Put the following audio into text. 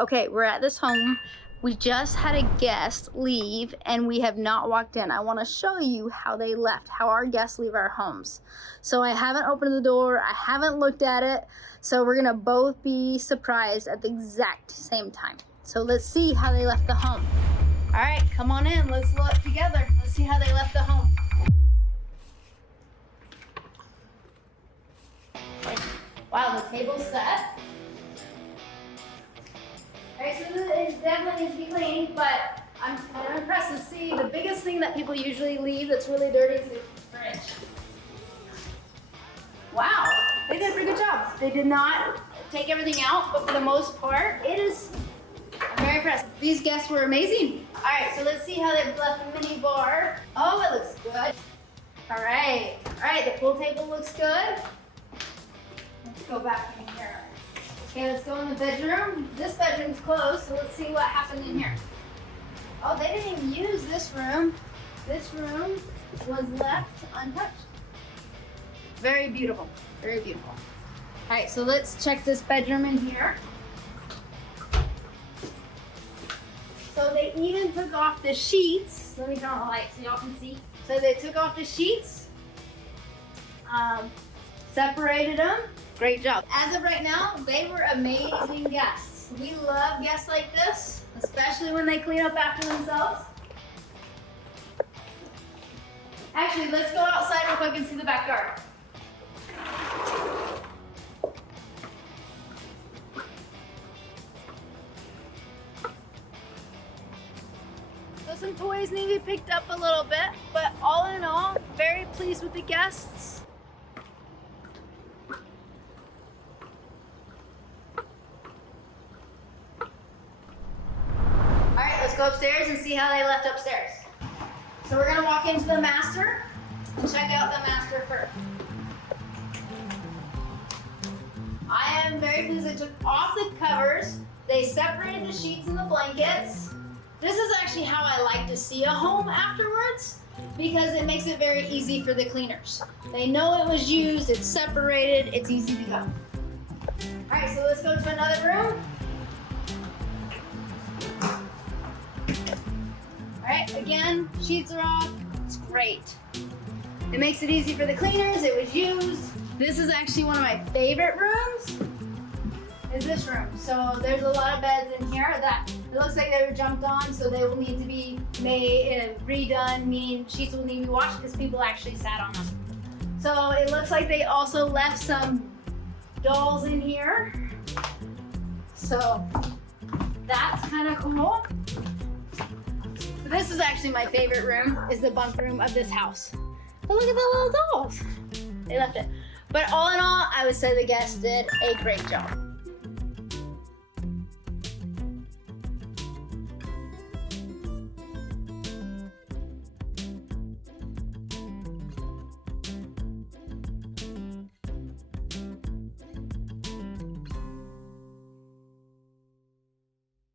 Okay, we're at this home. We just had a guest leave and we have not walked in. I want to show you how they left, how our guests leave our homes. So I haven't opened the door, I haven't looked at it, so we're gonna both be surprised at the exact same time. So let's see how they left the home. All right, come on in, let's look together. Let's see how they left the home. Wow, the table's set. Alright, so it definitely needs to be cleaned, but I'm impressed to see the biggest thing that people usually leave that's really dirty is the fridge. Wow, they did a pretty good job. They did not take everything out, but for the most part, I'm very impressed. These guests were amazing. Alright, so let's see how they've left the mini bar. Oh, it looks good. Alright, the pool table looks good. Let's go back in here. Okay, let's go in the bedroom. This bedroom's closed, so let's see what happened in here. Oh, they didn't even use this room. This room was left untouched. Very beautiful, very beautiful. All right, so let's check this bedroom in here. So they even took off the sheets. Let me turn on the light so y'all can see. So they took off the sheets, separated them. Great job. As of right now, they were amazing guests. We love guests like this, especially when they clean up after themselves. Actually, let's go outside real quick and see the backyard. So some toys need to be picked up a little bit, but all in all, very pleased with the guests. Let's go upstairs and see how they left upstairs. So we're gonna walk into the master and check out the master first. I am very pleased they took off the covers. They separated the sheets and the blankets. This is actually how I like to see a home afterwards because it makes it very easy for the cleaners. They know it was used, it's separated, it's easy to go. All right, so let's go to another room. Alright, again, sheets are off. It's great. It makes it easy for the cleaners. It was used. This is actually one of my favorite rooms, is this room. So there's a lot of beds in here that it looks like they were jumped on, so they will need to be made redone, meaning sheets will need to be washed because people actually sat on them. So it looks like they also left some dolls in here. So that's kind of cool. This is actually my favorite room, is the bunk room of this house. But look at the little dolls. They left it. But all in all, I would say the guests did a great job.